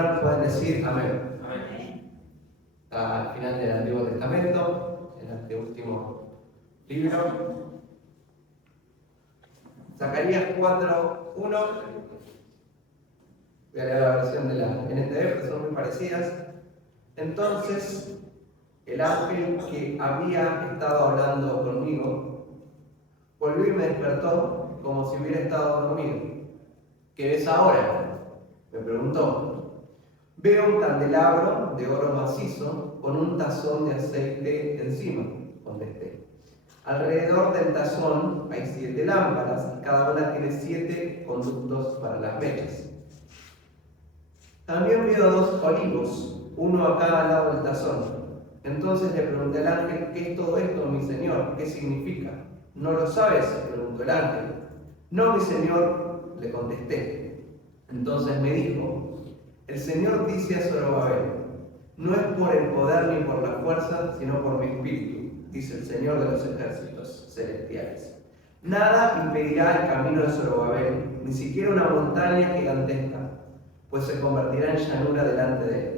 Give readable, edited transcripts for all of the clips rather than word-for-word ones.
encontraron pueden decir amén. Amén. Al final del Antiguo Testamento, el anteúltimo libro. Zacarías 4:1. Voy a leer la versión de la NTV, que son muy parecidas. Entonces, el ángel que había estado hablando conmigo volvió y me despertó como si hubiera estado dormido. ¿Qué ves ahora?, me preguntó. Veo un candelabro de oro macizo con un tazón de aceite encima, contesté. Alrededor del tazón hay 7 lámparas y cada una tiene 7 conductos para las mechas. También veo 2 olivos, uno a cada lado del tazón. Entonces le pregunté al ángel: ¿qué es todo esto, mi señor? ¿Qué significa? ¿No lo sabes?, preguntó el ángel. No, mi señor, le contesté. Entonces me dijo: el Señor dice a Zorobabel: no es por el poder ni por la fuerza, sino por mi espíritu, dice el Señor de los ejércitos celestiales. Nada impedirá el camino de Zorobabel, ni siquiera una montaña gigantesca, pues se convertirá en llanura delante de él.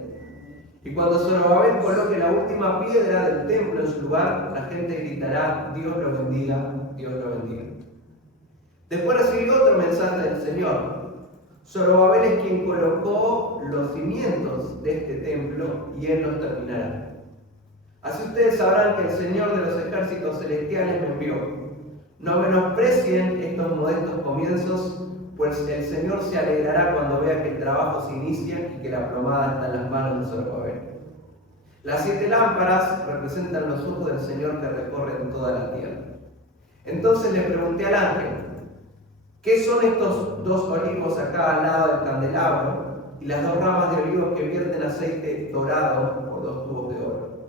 Y cuando Zorobabel coloque la última piedra del templo en su lugar, la gente gritará: Dios lo bendiga, Dios lo bendiga. Después recibí otro mensaje del Señor. Zorobabel es quien colocó los cimientos de este templo y él los terminará. Así ustedes sabrán que el Señor de los ejércitos celestiales me envió. No menosprecien estos modestos comienzos, pues el Señor se alegrará cuando vea que el trabajo se inicia y que la plomada está en las manos de Zorobabel. Las 7 lámparas representan los ojos del Señor que recorren toda la tierra. Entonces le pregunté al ángel: ¿qué son estos 2 olivos a cada lado del candelabro y las 2 ramas de olivos que vierten aceite dorado por 2 tubos de oro?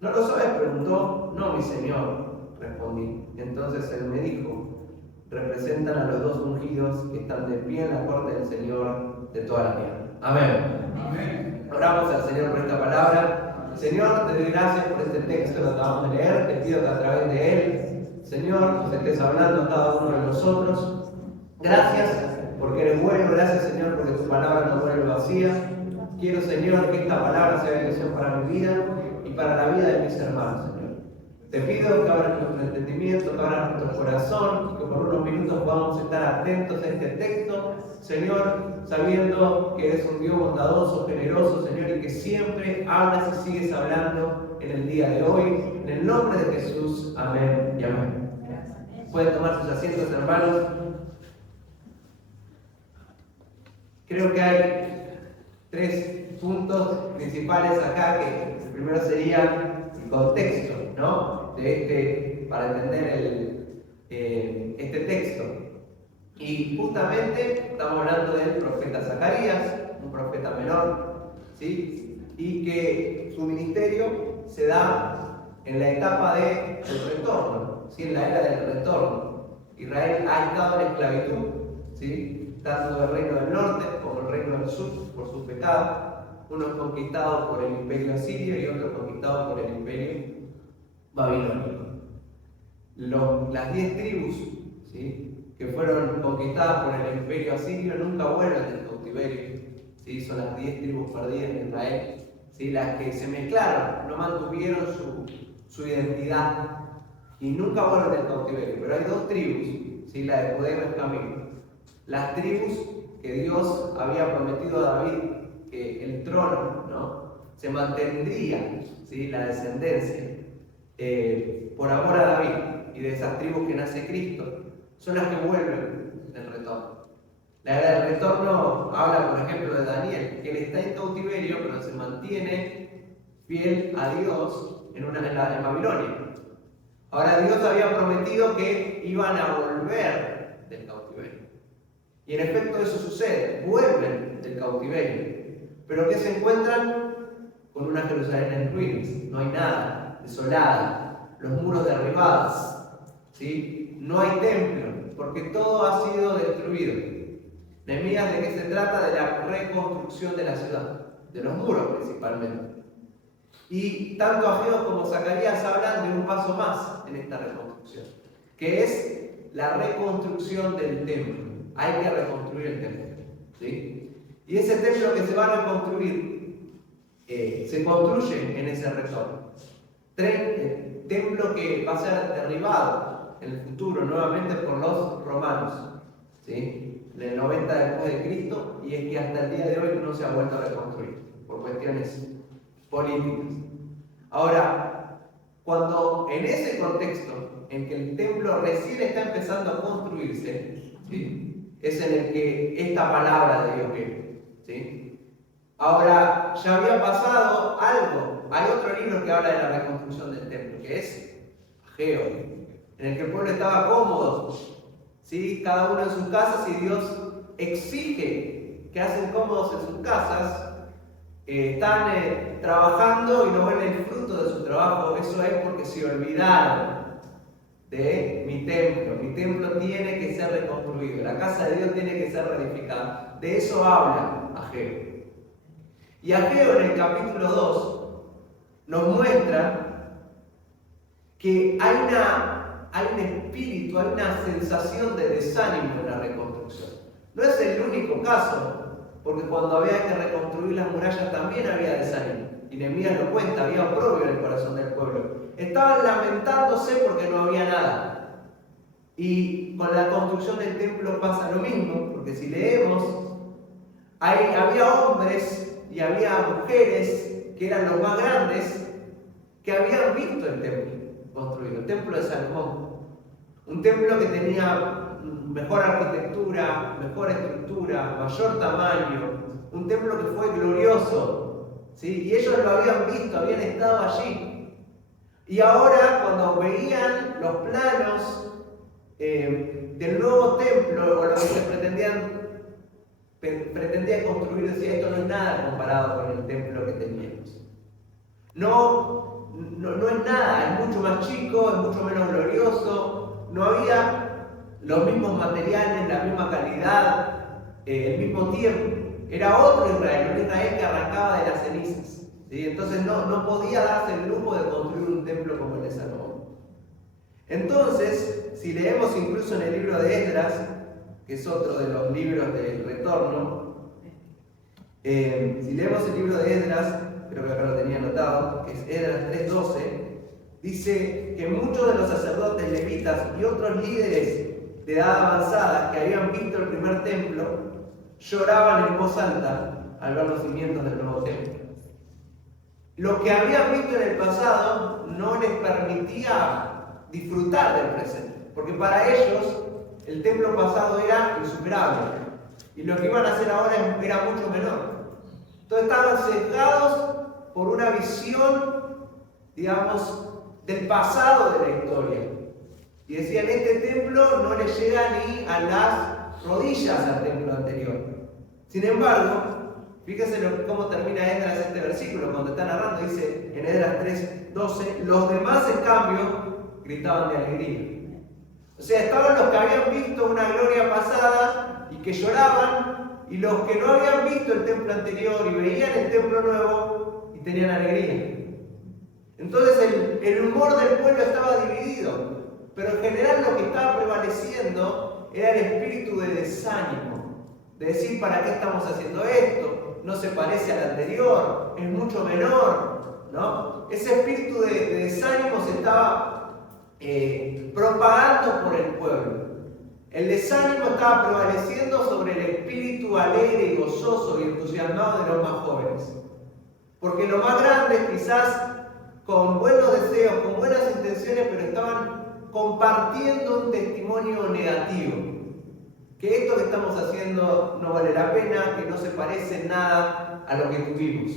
¿No lo sabes?, preguntó. No, mi señor, respondí. Entonces él me dijo: representan a los 2 ungidos que están de pie en la corte del Señor de toda la tierra. Amén. Amén. Oramos al Señor por esta palabra. Señor, te doy gracias por este texto que acabamos de leer. Te pido que a través de él, Señor, nos estés hablando a cada uno de nosotros. Gracias porque eres bueno. Gracias, Señor, porque tu palabra no vuelve vacía. Quiero, Señor, que esta palabra sea bendición para mi vida y para la vida de mis hermanos, Señor. Te pido que abras nuestro entendimiento, que abras nuestro corazón, y que por unos minutos podamos estar atentos a este texto, Señor, sabiendo que eres un Dios bondadoso, generoso, Señor, y que siempre hablas y sigues hablando en el día de hoy. En el nombre de Jesús, amén y amén. Pueden tomar sus asientos, hermanos. Creo que hay 3 puntos principales acá, que el primero sería el contexto, ¿no?, para entender este texto. Y justamente estamos hablando del profeta Zacarías, un profeta menor, ¿sí?, y que su ministerio se da en la etapa del retorno, ¿sí?, en la era del retorno. Israel ha estado en esclavitud, ¿sí?, tanto el reino del norte como el reino del sur, por sus pecados, unos conquistados por el imperio asirio y otros conquistados por el imperio babilónico. Las 10 tribus, ¿sí?, que fueron conquistadas por el imperio asirio nunca vuelven del cautiverio, ¿sí?, son las 10 tribus perdidas en Israel, ¿sí?, las que se mezclaron, no mantuvieron su identidad y nunca vuelven del cautiverio. Pero hay 2 tribus, ¿sí?, la de Judá y Benjamín. Las tribus que Dios había prometido a David, que el trono, ¿no?, se mantendría, ¿sí?, la descendencia, por amor a David, y de esas tribus que nace Cristo, son las que vuelven del retorno. La era del retorno habla, por ejemplo, de Daniel, que él está en cautiverio, pero se mantiene fiel a Dios en Babilonia. Ahora, Dios había prometido que iban a volver del cautiverio. Y en efecto eso sucede, vuelven del cautiverio. Pero ¿qué se encuentran? Con una Jerusalén en ruinas, no hay nada, desolada, los muros derribados, ¿sí?, no hay templo, porque todo ha sido destruido. Nehemías, ¿de qué se trata? De la reconstrucción de la ciudad, de los muros principalmente. Y tanto Ageo como Zacarías hablan de un paso más en esta reconstrucción, que es la reconstrucción del templo. Hay que reconstruir el templo, ¿sí? Y ese templo que se va a reconstruir, se construye en ese retorno. Templo que va a ser derribado en el futuro nuevamente por los romanos, ¿sí? En el 90 después de Cristo, y es que hasta el día de hoy no se ha vuelto a reconstruir por cuestiones políticas. Ahora, cuando en ese contexto en que el templo recién está empezando a construirse, ¿sí? Es en el que esta palabra de Dios viene, ¿sí? Ahora, ya había pasado algo. Hay otro libro que habla de la reconstrucción del templo, que es Ageo, en el que el pueblo estaba cómodo, ¿sí? Cada uno en sus casas, y Dios exige que hacen cómodos en sus casas. Están trabajando y no ven el fruto de su trabajo. Eso es porque se olvidaron de mi templo. Mi templo tiene que ser reconstruido. La casa de Dios tiene que ser reedificada. De eso habla Ageo. Y Ageo en el capítulo 2 nos muestra que hay un espíritu, hay una sensación de desánimo en la reconstrucción. No es el único caso, porque cuando había que reconstruir las murallas también había desánimo. Y Nehemías lo cuenta, había oprobio en el corazón del pueblo. Estaban lamentándose porque no había nada. Y con la construcción del templo pasa lo mismo, porque si leemos, había hombres y había mujeres que eran los más grandes que habían visto el templo construido, el templo de Salomón. Un templo que tenía mejor arquitectura, mejor estructura, mayor tamaño, un templo que fue glorioso, ¿sí? Y ellos lo habían visto, habían estado allí. Y ahora, cuando veían los planos del nuevo templo, o lo que se pretendía construir, decía: esto no es nada comparado con el templo que teníamos. No es nada, es mucho más chico, es mucho menos glorioso, no había los mismos materiales, la misma calidad, el mismo tiempo. Era otro Israel, un Israel que arrancaba de las cenizas, ¿sí? Entonces no podía darse el lujo de construir un templo como el de Salomón. Entonces, si leemos incluso en el libro de Esdras, que es otro de los libros del retorno, si leemos el libro de Esdras, creo que acá lo tenía anotado, que es Esdras 3:12, dice que muchos de los sacerdotes levitas y otros líderes de edad avanzada que habían visto el primer templo lloraban en voz alta al ver los cimientos del nuevo templo. Lo que habían visto en el pasado no les permitía disfrutar del presente, porque para ellos el templo pasado era insuperable y lo que iban a hacer ahora era mucho menor. Entonces estaban sesgados por una visión, digamos, del pasado de la historia. Y decían: este templo no le llega ni a las rodillas al templo anterior. Sin embargo, fíjense cómo termina Esdras este versículo cuando está narrando. Dice en Esdras 3:12: los demás, en cambio, gritaban de alegría. O sea, estaban los que habían visto una gloria pasada y que lloraban, y los que no habían visto el templo anterior y veían el templo nuevo y tenían alegría. Entonces el humor del pueblo estaba dividido, pero en general lo que estaba prevaleciendo era el espíritu de desánimo, de decir: ¿para qué estamos haciendo esto? No se parece al anterior, es mucho menor, ¿no? Ese espíritu de desánimo se estaba propagando por el pueblo. El desánimo estaba prevaleciendo sobre el espíritu alegre y gozoso y entusiasmado de los más jóvenes. Porque los más grandes, quizás con buenos deseos, con buenas intenciones, pero estaban compartiendo un testimonio negativo. Que esto que estamos haciendo no vale la pena, que no se parece en nada a lo que tuvimos.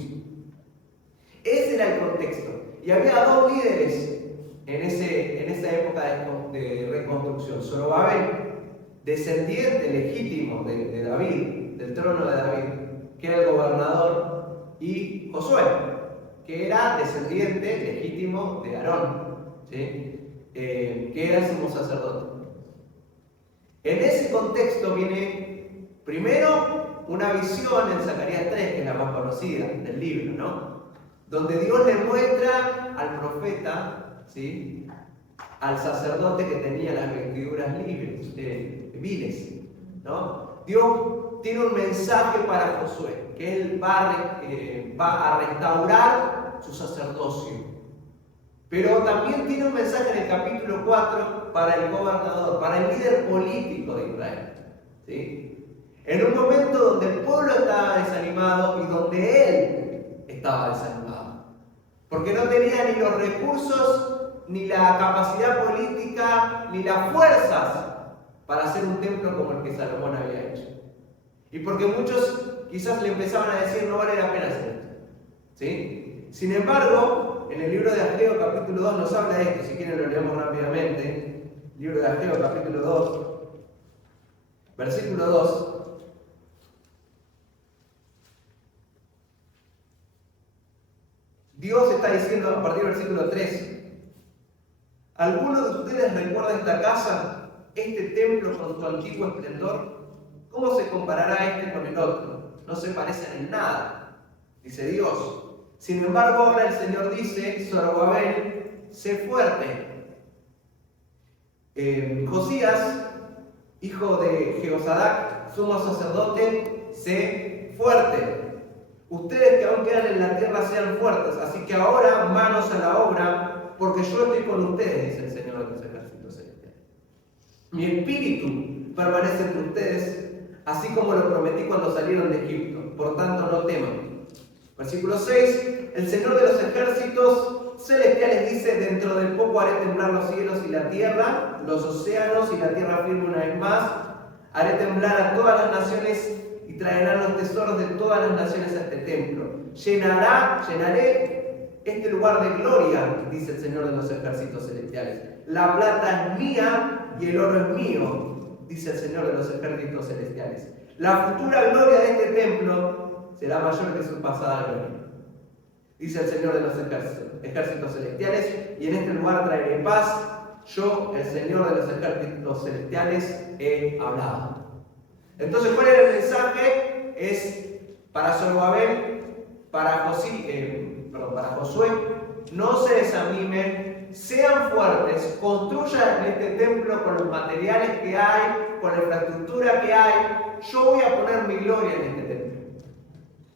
Ese era el contexto. Y había dos líderes en esa época de reconstrucción: Zorobabel, descendiente legítimo de David, del trono de David, que era el gobernador, y Josué, que era descendiente legítimo de Aarón, ¿sí? Que era el sumo sacerdote. En ese contexto viene primero una visión en Zacarías 3, que es la más conocida del libro, ¿no? Donde Dios le muestra al profeta, ¿sí?, al sacerdote que tenía las vestiduras viles, ¿no? Dios tiene un mensaje para Josué, que él va a restaurar su sacerdocio. Pero también tiene un mensaje en el capítulo 4 para el gobernador, para el líder político de Israel. ¿Sí? En un momento donde el pueblo estaba desanimado y donde él estaba desanimado. Porque no tenía ni los recursos, ni la capacidad política, ni las fuerzas para hacer un templo como el que Salomón había hecho. Y porque muchos quizás le empezaban a decir no vale la pena hacer esto. ¿Sí? Sin embargo, en el libro de Ageo capítulo 2 nos habla de esto, si quieren lo leemos rápidamente. Libro de Ageo capítulo 2, versículo 2. Dios está diciendo a partir del versículo 3: ¿alguno de ustedes recuerda esta casa, este templo con su antiguo esplendor? ¿Cómo se comparará este con el otro? No se parecen en nada, dice Dios. Sin embargo, ahora el Señor dice: Zorobabel, sé fuerte. Josías, hijo de Jehosadac, sumo sacerdote, sé fuerte. Ustedes que aún quedan en la tierra sean fuertes, así que ahora manos a la obra, porque yo estoy con ustedes, dice el Señor de los ejércitos celestiales. Mi espíritu permanece entre ustedes, así como lo prometí cuando salieron de Egipto. Por tanto, no teman. Versículo 6. El Señor de los ejércitos celestiales dice: dentro de poco haré temblar los cielos y la tierra, los océanos y la tierra firme una vez más. Haré temblar a todas las naciones y traerán los tesoros de todas las naciones a este templo. Llenaré este lugar de gloria, dice el Señor de los ejércitos celestiales. La plata es mía y el oro es mío, dice el Señor de los ejércitos celestiales. La futura gloria de este templo será mayor que su pasada gloria, dice el Señor de los ejércitos celestiales, y en este lugar traeré paz. Yo, el Señor de los ejércitos celestiales, he hablado. Entonces, ¿cuál era el mensaje? Es para Zorobabel, para Josué: no se desanimen, sean fuertes, construyan este templo con los materiales que hay, con la infraestructura que hay. Yo voy a poner mi gloria en este templo.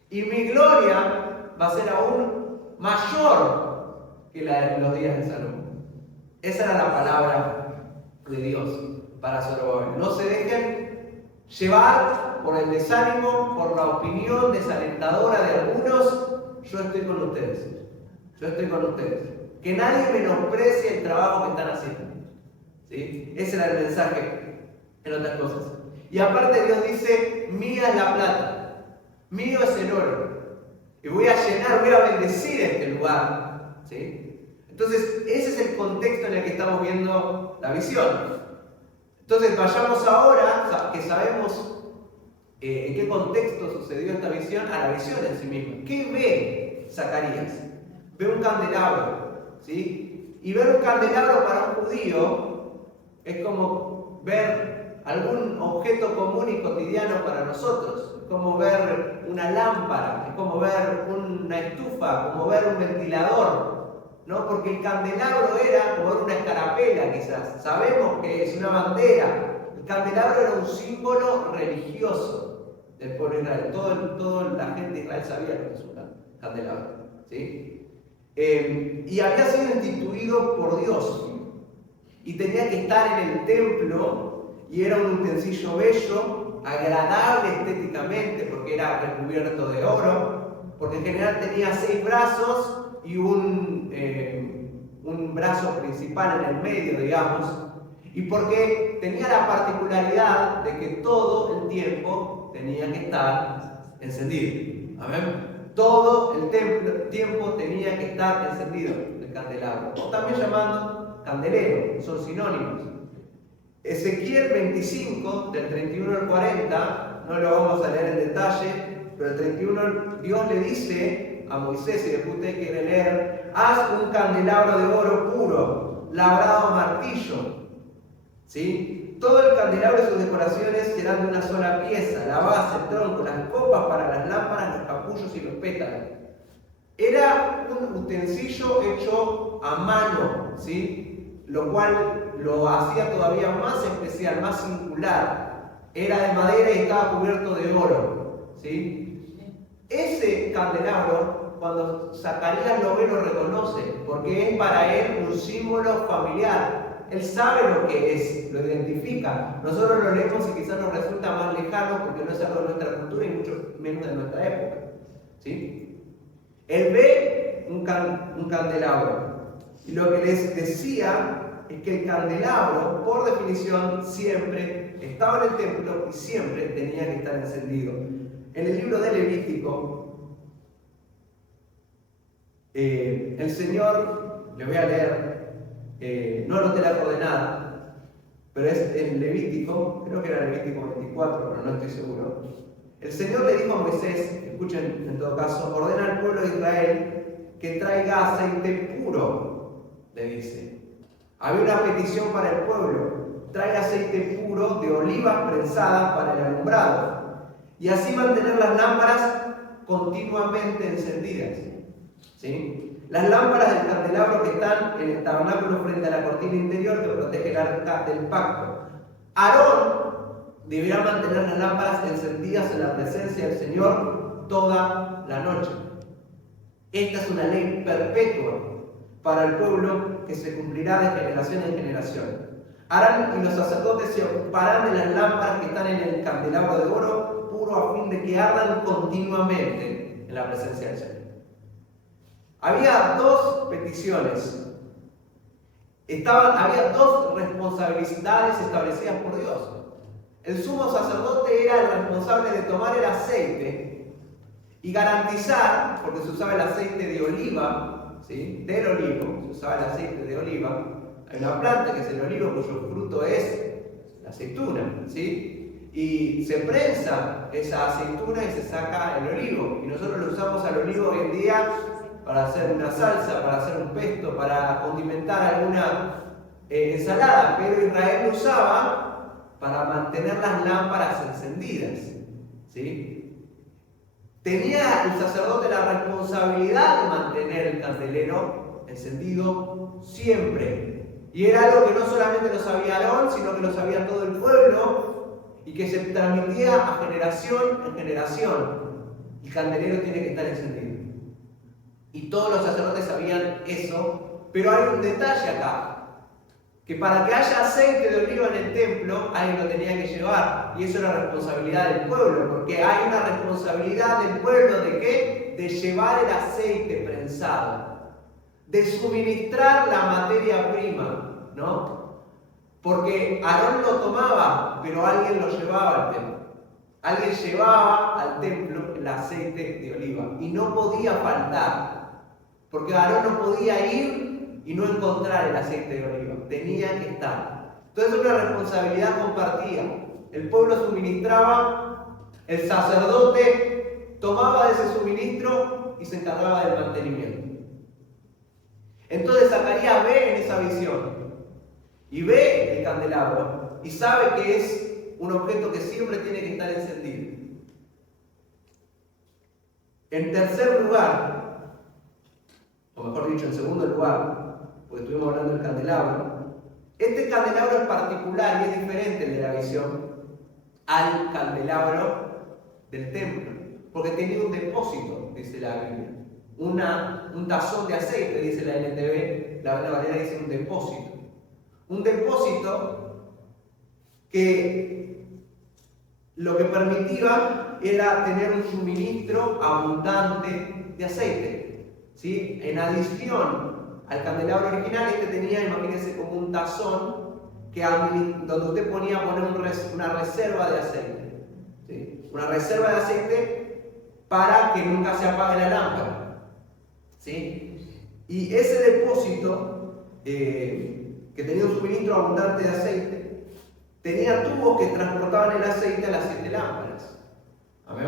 Y mi gloria va a ser aún mayor que la de los días de Salomón. Esa era la palabra de Dios para Zorobabel. No se dejen llevar por el desánimo, por la opinión desalentadora de algunos. Yo estoy con ustedes. Yo estoy con ustedes. Que nadie menosprecie el trabajo que están haciendo. ¿Sí? Ese era el mensaje en otras cosas. Y aparte Dios dice: mía es la plata, mío es el oro. Y voy a llenar, voy a bendecir este lugar. ¿Sí? Entonces, ese es el contexto en el que estamos viendo la visión. Entonces, vayamos ahora, que sabemos en qué contexto sucedió esta visión, a la visión en sí misma. ¿Qué ve Zacarías? Ve un candelabro, ¿sí? Y ver un candelabro para un judío es como ver algún objeto común y cotidiano para nosotros. Es como ver una lámpara, es como ver una estufa, como ver un ventilador. ¿No? Porque el candelabro era como una escarapela, quizás. Sabemos que es una bandera. El candelabro era un símbolo religioso del pueblo de Israel. Toda la gente de Israel sabía lo que es un candelabro. ¿Sí? Y había sido instituido por Dios. Y tenía que estar en el templo, y era un utensilio bello, agradable estéticamente, porque era recubierto de oro, porque en general tenía 6 brazos y un brazo principal en el medio, digamos, y porque tenía la particularidad de que todo el tiempo tenía que estar encendido. Amén. Todo el tiempo tenía que estar encendido el candelabro, o también llamado candelero, son sinónimos. Ezequiel 25, del 31 al 40, no lo vamos a leer en detalle, pero el 31 Dios le dice a Moisés, y después usted quiere leer: haz un candelabro de oro puro, labrado a martillo. ¿Sí? Todo el candelabro y sus decoraciones serán de una sola pieza: la base, el tronco, las copas para las lámparas, los capullos y los pétalos. Era un utensilio hecho a mano, ¿sí? Lo cual lo hacía todavía más especial, más singular. era de madera y estaba cubierto de oro. ¿Sí? Ese candelabro, cuando Zacarías lo ve, lo reconoce, porque es para él un símbolo familiar. Él sabe lo que es, lo identifica. Nosotros lo leemos y quizás nos resulta más lejano porque no es algo de nuestra cultura y mucho menos de nuestra época. ¿Sí? Él ve un candelabro. Y lo que les decía es que el candelabro, por definición, siempre estaba en el templo y siempre tenía que estar encendido. En el libro de Levítico, el Señor, le voy a leer, no anoté la coordenada, pero es en Levítico, creo que era Levítico 24, pero no estoy seguro. El Señor le dijo a Moisés, escuchen en todo caso, ordena al pueblo de Israel que traiga aceite puro, le dice. Había una petición para el pueblo, traiga aceite puro de olivas prensadas para el alumbrado, y así mantener las lámparas continuamente encendidas. ¿Sí? Las lámparas del candelabro que están en el tabernáculo frente a la cortina interior que protege el arca del pacto. Aarón deberá mantener las lámparas encendidas en la presencia del Señor toda la noche. Esta es una ley perpetua para el pueblo que se cumplirá de generación en generación. Aarón y los sacerdotes se ocuparán de las lámparas que están en el candelabro de oro puro a fin de que ardan continuamente en la presencia del Señor. Había dos peticiones. Había dos responsabilidades establecidas por Dios. El sumo sacerdote era el responsable de tomar el aceite y garantizar, porque se usaba el aceite de oliva, ¿sí? Del olivo, se usaba el aceite de oliva. Hay una planta que es el olivo cuyo fruto es la aceituna, ¿sí? Y se prensa esa aceituna y se saca el olivo. Y nosotros lo usamos al olivo hoy en día para hacer una salsa, para hacer un pesto, para condimentar alguna ensalada, pero Israel lo usaba para mantener las lámparas encendidas. ¿Sí? Tenía el sacerdote la responsabilidad de mantener el candelero encendido siempre. Y era algo que no solamente lo sabía Aarón, sino que lo sabía todo el pueblo y que se transmitía a generación en generación. El candelero tiene que estar encendido. Y todos los sacerdotes sabían eso, pero hay un detalle acá. Que para que haya aceite de oliva en el templo, alguien lo tenía que llevar. Y eso era responsabilidad del pueblo, porque hay una responsabilidad del pueblo ¿de qué? De llevar el aceite prensado, de suministrar la materia prima, ¿no? Porque Aarón lo tomaba, pero alguien lo llevaba al templo. Alguien llevaba al templo el aceite de oliva y no podía faltar, porque Aarón no podía ir y no encontrar el aceite de oliva, tenía que estar. Entonces es una responsabilidad compartida. El pueblo suministraba, el sacerdote tomaba de ese suministro y se encargaba del mantenimiento. Entonces Zacarías ve en esa visión y ve el candelabro y sabe que es un objeto que siempre tiene que estar encendido. En tercer lugar, o mejor dicho, en segundo lugar, porque estuvimos hablando del candelabro, este candelabro es particular y es diferente el de la visión al candelabro del templo, porque tenía un depósito, dice la Biblia, un tazón de aceite, dice la NTV, la Reina Valera dice un depósito. Un depósito que lo que permitía era tener un suministro abundante de aceite, ¿sí? En adición al candelabro original, este tenía, imagínense, como un tazón donde usted ponía una reserva de aceite, ¿sí? Una reserva de aceite para que nunca se apague la lámpara, ¿sí? Y ese depósito que tenía un suministro abundante de aceite tenía tubos que transportaban el aceite a las 7 lámparas. ¿Amén?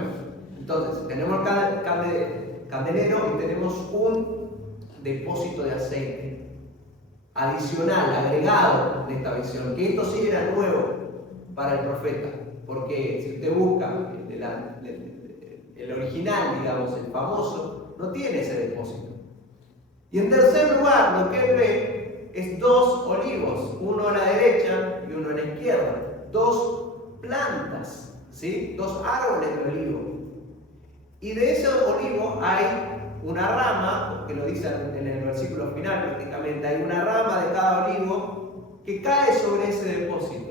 Entonces, tenemos el candelero y tenemos un depósito de aceite adicional, agregado en esta visión, que esto sí era nuevo para el profeta, porque si usted busca el original, digamos, el famoso, no tiene ese depósito. Y en tercer lugar, lo que él ve es 2 olivos, uno a la derecha y uno a la izquierda, 2 plantas, ¿sí? 2 árboles de olivo. Y de ese olivo hay una rama, que lo dice en el versículo final prácticamente, hay una rama de cada olivo que cae sobre ese depósito.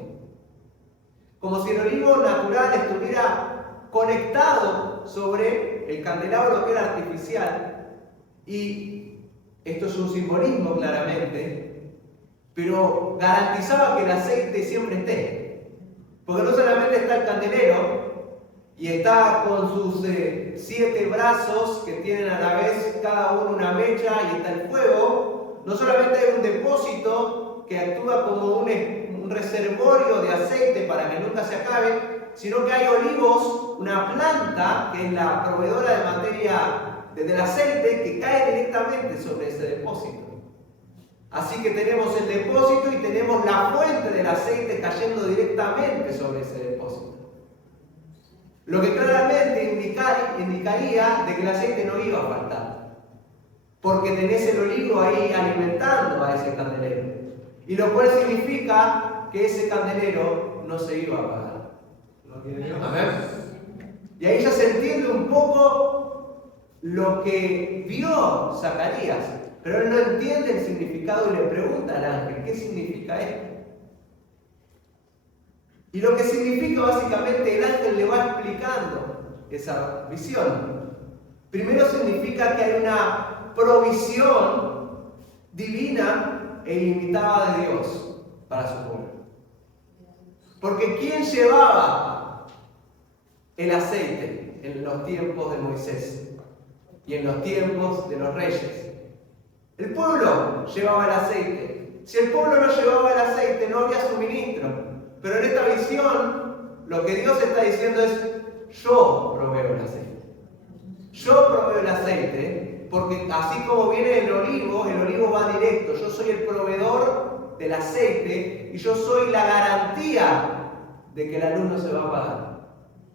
Como si el olivo natural estuviera conectado sobre el candelabro que era artificial. Y esto es un simbolismo claramente, pero garantizaba que el aceite siempre esté. Porque no solamente está el candelero, y está con sus 7 brazos que tienen a la vez cada uno una mecha, y está el fuego. No solamente hay un depósito que actúa como un reservorio de aceite para que nunca se acabe, sino que hay olivos, una planta que es la proveedora de materia del aceite, que cae directamente sobre ese depósito. Así que tenemos el depósito y tenemos la fuente del aceite cayendo directamente sobre ese depósito. Lo que claramente indicaría de que el aceite no iba a faltar, porque tenés el olivo ahí alimentando a ese candelero, y lo cual significa que ese candelero no se iba a apagar. Amén. Y ahí ya se entiende un poco lo que vio Zacarías, pero él no entiende el significado y le pregunta al ángel, ¿qué significa esto? Y lo que significa básicamente, el ángel le va explicando esa visión. Primero significa que hay una provisión divina e ilimitada de Dios para su pueblo. Porque ¿quién llevaba el aceite en los tiempos de Moisés y en los tiempos de los reyes? El pueblo llevaba el aceite. Si el pueblo no llevaba el aceite, no había suministro. Pero en esta visión, lo que Dios está diciendo es: yo proveo el aceite. Yo proveo el aceite, porque así como viene el olivo va directo. Yo soy el proveedor del aceite y yo soy la garantía de que la luz no se va a apagar.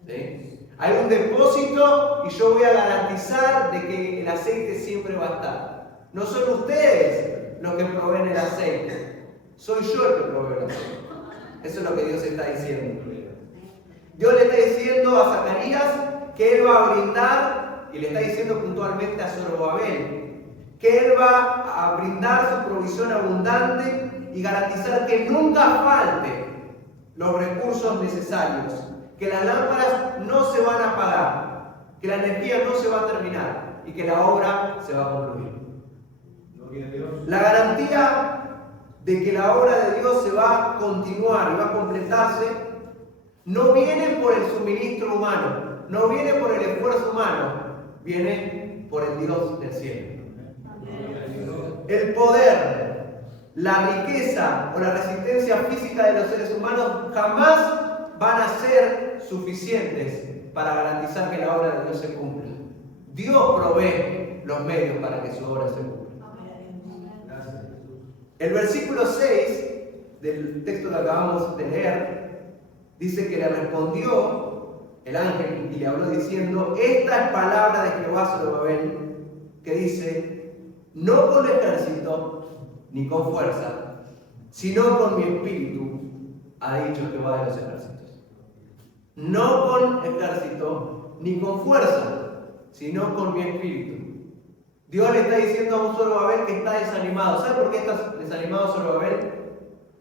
¿Sí? Hay un depósito y yo voy a garantizar de que el aceite siempre va a estar. No son ustedes los que proveen el aceite, soy yo el que provee el aceite. Eso es lo que Dios está diciendo. Dios le está diciendo a Zacarías que Él va a brindar, y le está diciendo puntualmente a Zorobabel, que Él va a brindar su provisión abundante y garantizar que nunca falte los recursos necesarios, que las lámparas no se van a apagar, que la energía no se va a terminar y que la obra se va a concluir. La garantía de que la obra de Dios se va a continuar y va a completarse, no viene por el suministro humano, no viene por el esfuerzo humano, viene por el Dios del cielo. El poder, la riqueza o la resistencia física de los seres humanos jamás van a ser suficientes para garantizar que la obra de Dios se cumpla. Dios provee los medios para que su obra se cumpla. El versículo 6 del texto que acabamos de leer dice que le respondió el ángel y le habló diciendo: esta es palabra de Jehová Zorobabel, que dice: no con ejército ni con fuerza, sino con mi espíritu, ha dicho Jehová de los ejércitos. No con ejército ni con fuerza, sino con mi espíritu. Dios le está diciendo a un Zorobabel que está desanimado. ¿Sabe por qué está desanimado Zorobabel?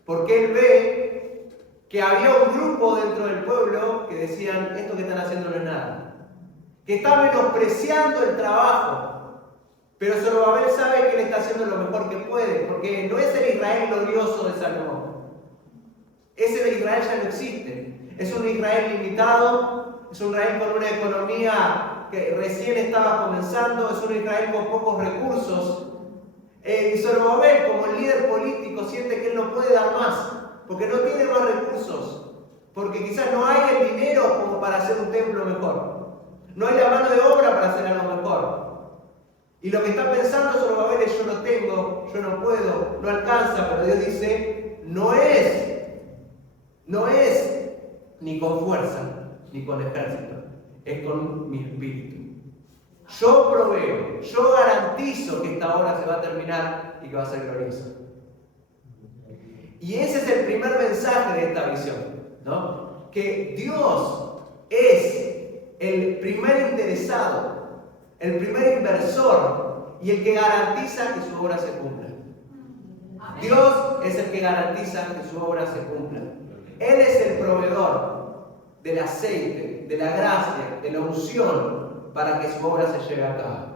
Porque él ve que había un grupo dentro del pueblo que decían: esto que están haciendo no es nada, que está menospreciando el trabajo. Pero Zorobabel sabe que él está haciendo lo mejor que puede, porque no es el Israel glorioso de Salomón. Ese de Israel ya no existe. Es un Israel limitado, es un Israel con una economía que recién estaba comenzando, es un Israel con pocos recursos. Y Zorobabel, como el líder político, siente que él no puede dar más, porque no tiene más recursos, porque quizás no hay el dinero como para hacer un templo mejor, no hay la mano de obra para hacer algo mejor. Y lo que está pensando Zorobabel es: yo no tengo, yo no puedo, no alcanza. Pero Dios dice: no es ni con fuerza ni con ejército, es con mi espíritu. Yo proveo, yo garantizo que esta obra se va a terminar y que va a ser gloriosa. Y ese es el primer mensaje de esta visión, ¿no? que Dios es el primer interesado, el primer inversor y el que garantiza que su obra se cumpla. Dios es el que garantiza que su obra se cumpla. Él es el proveedor del aceite, de la gracia, de la unción para que su obra se lleve a cabo.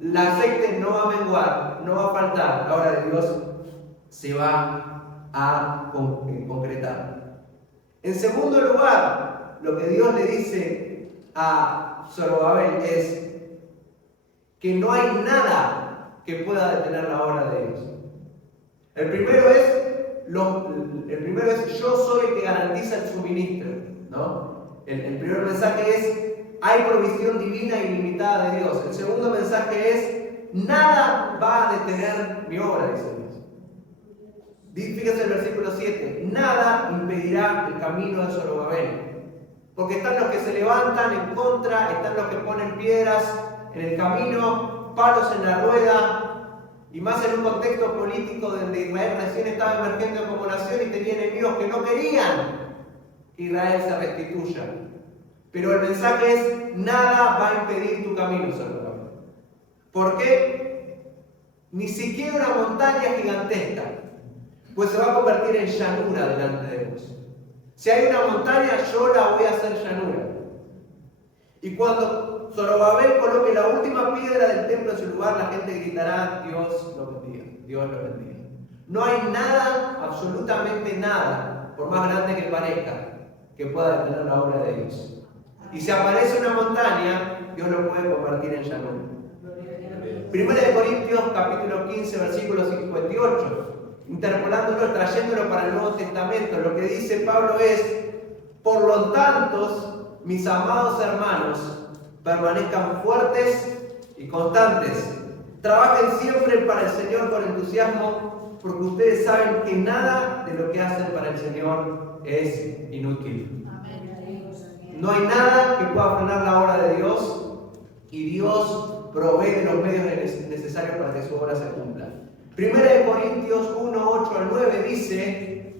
El aceite no va a menguar, no va a faltar. La obra de Dios se va a concretar. En segundo lugar, lo que Dios le dice a Zorobabel es que no hay nada que pueda detener la obra de Dios. El primero es yo soy el que garantiza el suministro, ¿no? El primer mensaje es hay provisión divina ilimitada de Dios. El segundo mensaje es nada va a detener mi obra, dice Dios. Fíjense el versículo 7, nada impedirá el camino de Zorobabel. Porque están los que se levantan en contra, están los que ponen piedras en el camino, palos en la rueda. Y más en un contexto político donde Israel recién estaba emergiendo como nación y tenía enemigos que no querían que Israel se restituya. Pero el mensaje es, nada va a impedir tu camino, Zorobabel. ¿Por qué? Ni siquiera una montaña gigantesca, pues se va a convertir en llanura delante de vos. Si hay una montaña, yo la voy a hacer llanura. Y cuando Zorobabel coloque la última piedra del templo en su lugar, la gente gritará, Dios lo bendiga, Dios lo bendiga. No hay nada, absolutamente nada, por más grande que parezca, que pueda detener la obra de Dios. Y si aparece una montaña, Dios lo puede convertir en llanura. 1 Corintios capítulo 15, versículo 58, interpolándolo, trayéndolo para el Nuevo Testamento, lo que dice Pablo es, por lo tanto, mis amados hermanos, permanezcan fuertes y constantes. Trabajen siempre para el Señor con entusiasmo, porque ustedes saben que nada de lo que hacen para el Señor es inútil. No hay nada que pueda frenar la obra de Dios y Dios provee de los medios necesarios para que su obra se cumpla. 1 Corintios 1, 8 al 9 dice,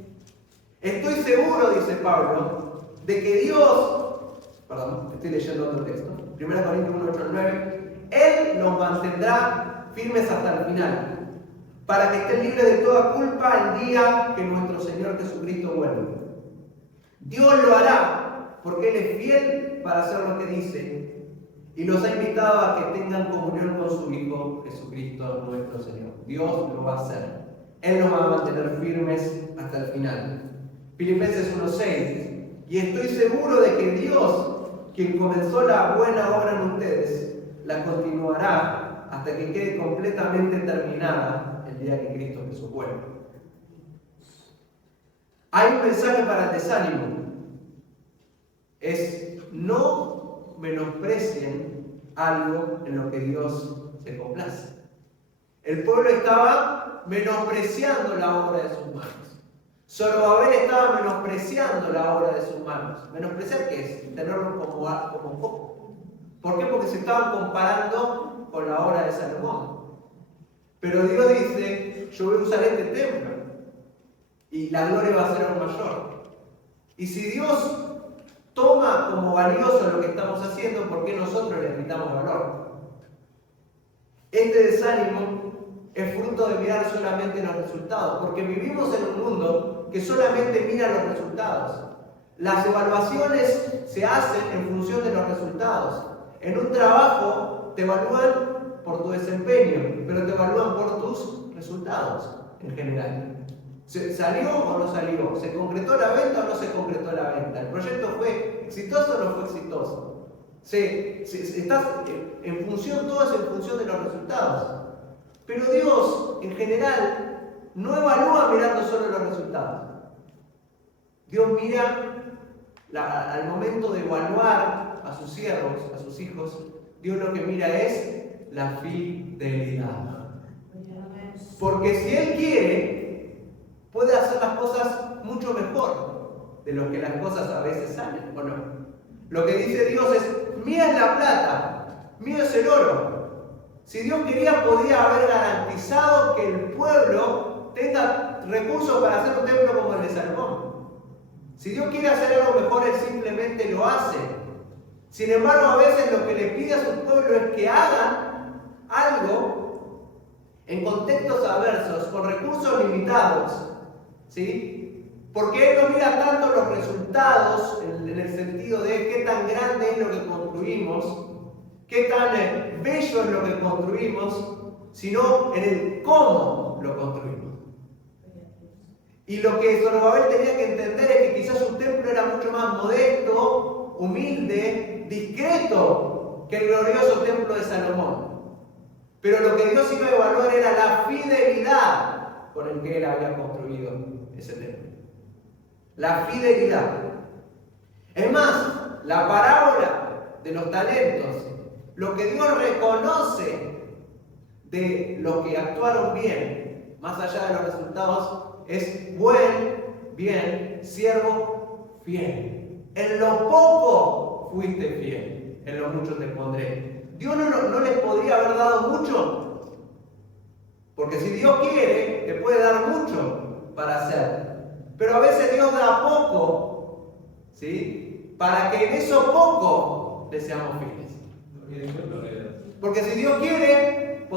estoy seguro, dice Pablo, de que Dios, estoy leyendo otro texto, 1 Corintios 1, 8 al 9, Él los mantendrá firmes hasta el final, para que estén libres de toda culpa el día que nuestro Señor Jesucristo vuelva. Dios lo hará, porque Él es fiel para hacer lo que dice, y los ha invitado a que tengan comunión con su Hijo Jesucristo nuestro Señor. Dios lo va a hacer. Él nos va a mantener firmes hasta el final. Filipenses 1:6. Y estoy seguro de que Dios, quien comenzó la buena obra en ustedes, la continuará hasta que quede completamente terminada el día que Cristo Jesús vuelva. Hay un mensaje para el desánimo. Es no menosprecien algo en lo que Dios se complace. El pueblo estaba menospreciando la obra de sus manos. Zorobabel estaba menospreciando la obra de sus manos. ¿Menospreciar qué es? Tenerlo como poco. ¿Por qué? Porque se estaban comparando con la obra de Salomón. Pero Dios dice, yo voy a usar este templo y la gloria va a ser aún mayor. Y si Dios toma como valioso lo que estamos haciendo, ¿por qué nosotros le quitamos valor? Este desánimo es fruto de mirar solamente los resultados, porque vivimos en un mundo que solamente mira los resultados. Las evaluaciones se hacen en función de los resultados. En un trabajo te evalúan por tu desempeño, pero te evalúan por tus resultados en general. ¿Salió o no salió? ¿Se concretó la venta o no se concretó la venta? ¿El proyecto fue exitoso o no fue exitoso? Estás en función, todo es en función de los resultados. Pero Dios, en general, no evalúa mirando solo los resultados. Dios mira, al momento de evaluar a sus siervos, a sus hijos, Dios lo que mira es la fidelidad. Porque si Él quiere, puede hacer las cosas mucho mejor de lo que las cosas a veces salen, ¿o no? Lo que dice Dios es, mía es la plata, mío es el oro. Si Dios quería, podía haber garantizado que el pueblo tenga recursos para hacer un templo como el de Salomón. Si Dios quiere hacer algo mejor, Él simplemente lo hace. Sin embargo, a veces lo que le pide a su pueblo es que hagan algo en contextos adversos, con recursos limitados, ¿sí? Porque Él no mira tanto los resultados en el sentido de qué tan grande es lo que construimos, qué tan bello es lo que construimos, sino en el cómo lo construimos. Y lo que Zorobabel tenía que entender es que quizás su templo era mucho más modesto, humilde, discreto que el glorioso templo de Salomón. Pero lo que Dios iba a evaluar era la fidelidad con el que él había construido ese templo. La fidelidad. Es más, la parábola de los talentos, lo que Dios reconoce de los que actuaron bien, más allá de los resultados, es bien, siervo fiel. En lo poco fuiste fiel, en lo mucho te pondré. Dios no les podría haber dado mucho, porque si Dios quiere, te puede dar mucho para hacer. Pero a veces Dios da poco, ¿sí? Para que en eso poco le seamos fieles. Porque si Dios quiere,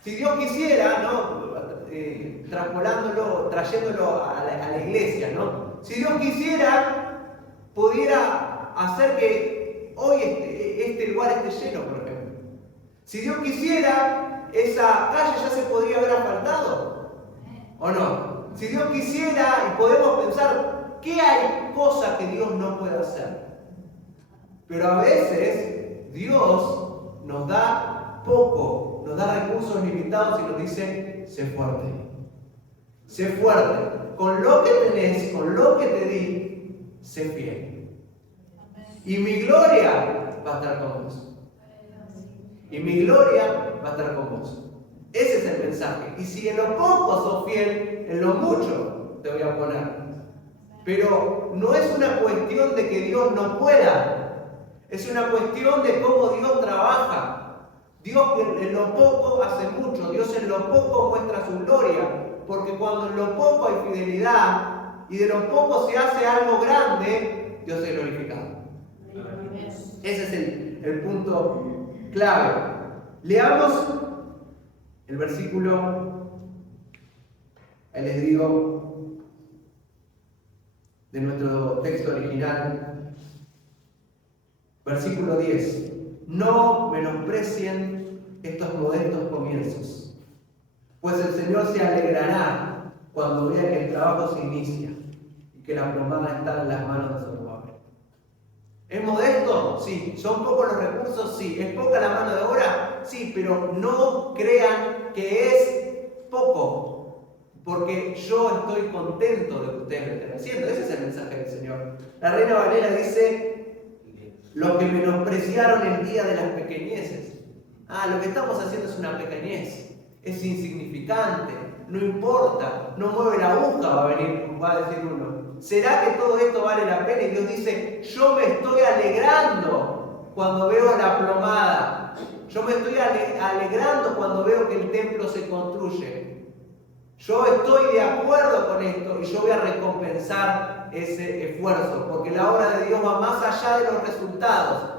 si Dios quisiera, ¿no? Trayéndolo a la iglesia, ¿no? Si Dios quisiera, pudiera hacer que hoy este lugar esté lleno, por ejemplo. Si Dios quisiera, esa calle ya se podría haber asfaltado, ¿o no? Si Dios quisiera, y podemos pensar, ¿qué hay cosas que Dios no puede hacer? Pero a veces Dios nos da poco, nos da recursos limitados y nos dice, sé fuerte. Sé fuerte. Con lo que tenés, con lo que te di, sé fiel. Y mi gloria va a estar con vos. Y mi gloria va a estar con vos. Ese es el mensaje. Y si en lo poco sos fiel, en lo mucho te voy a poner. Pero no es una cuestión de que Dios no pueda. Es una cuestión de cómo Dios trabaja. Dios en lo poco hace mucho. Dios en lo poco muestra su gloria. Porque cuando en lo poco hay fidelidad y de lo poco se hace algo grande, Dios es glorificado. Ese es el punto clave. Leamos el versículo, ahí les digo, de nuestro texto original. Versículo 10. No menosprecien estos modestos comienzos, pues el Señor se alegrará cuando vea que el trabajo se inicia y que la plomada está en las manos de Zorobabel. ¿Es modesto? Sí. ¿Son pocos los recursos? Sí. ¿Es poca la mano de obra? Sí, pero no crean que es poco, porque yo estoy contento de que ustedes lo estén haciendo. Ese es el mensaje del Señor. La Reina Valera dice, los que menospreciaron el día de las pequeñeces. Lo que estamos haciendo es una pequeñez. Es insignificante, no importa, no mueve la aguja, va a decir uno. ¿Será que todo esto vale la pena? Y Dios dice, yo me estoy alegrando cuando veo la plomada. Yo me estoy alegrando cuando veo que el templo se construye. Yo estoy de acuerdo con esto y yo voy a recompensar ese esfuerzo, porque la obra de Dios va más allá de los resultados.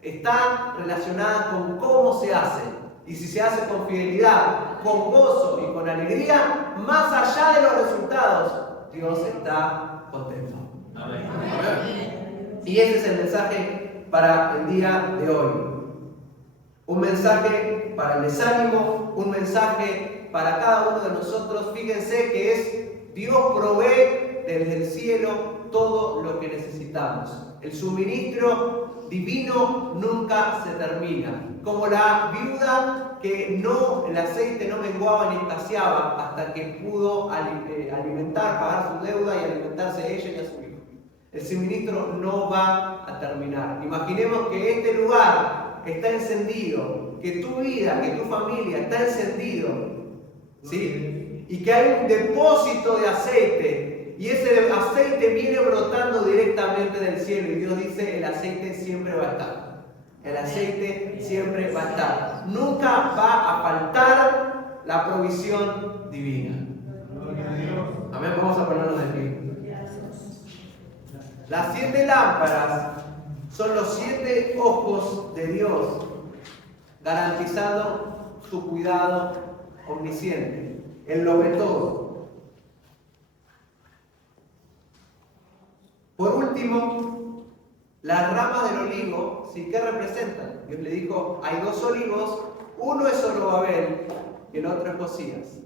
Está relacionada con cómo se hace. Y si se hace con fidelidad, con gozo y con alegría, más allá de los resultados, Dios está contento. Amén. Y ese es el mensaje para el día de hoy. Un mensaje para el desánimo, un mensaje para cada uno de nosotros. Fíjense que es Dios provee desde el cielo todo lo que necesitamos. El suministro divino nunca se termina. Como la viuda que el aceite no menguaba ni escaseaba hasta que pudo pagar su deuda y alimentarse ella y a su hijo. El suministro no va a terminar. Imaginemos que este lugar está encendido, que tu vida, que tu familia está encendido, ¿sí? Y que hay un depósito de aceite. Y ese aceite viene brotando directamente del cielo. Y Dios dice, el aceite siempre va a estar. El aceite siempre va a estar. Nunca va a faltar la provisión divina. Amén. Vamos a ponernos de pie. Las 7 lámparas son los 7 ojos de Dios, garantizando su cuidado omnisciente. Él lo ve todo. Por último, las ramas del olivo, ¿sí? ¿Qué representan? Dios le dijo, hay 2 olivos, uno es Zorobabel y el otro es Josías.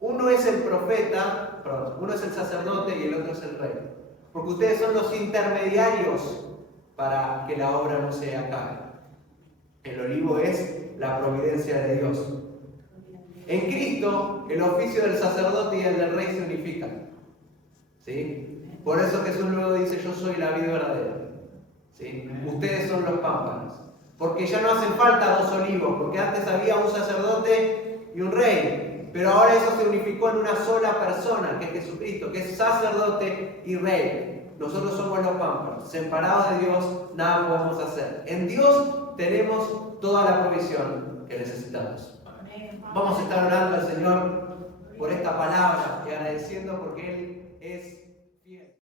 Uno es el profeta, perdón, uno es el sacerdote y el otro es el rey. Porque ustedes son los intermediarios para que la obra no se acabe. El olivo es la providencia de Dios. En Cristo, el oficio del sacerdote y el del rey se unifican. ¿Sí? Por eso Jesús luego dice, yo soy la vid verdadera. ¿Sí? Ustedes son los pámpanos. Porque ya no hacen falta 2 olivos, porque antes había un sacerdote y un rey. Pero ahora eso se unificó en una sola persona, que es Jesucristo, que es sacerdote y rey. Nosotros somos los pámpanos. Separados de Dios, nada podemos hacer. En Dios tenemos toda la provisión que necesitamos. Vamos a estar orando al Señor por esta palabra y agradeciendo porque Él es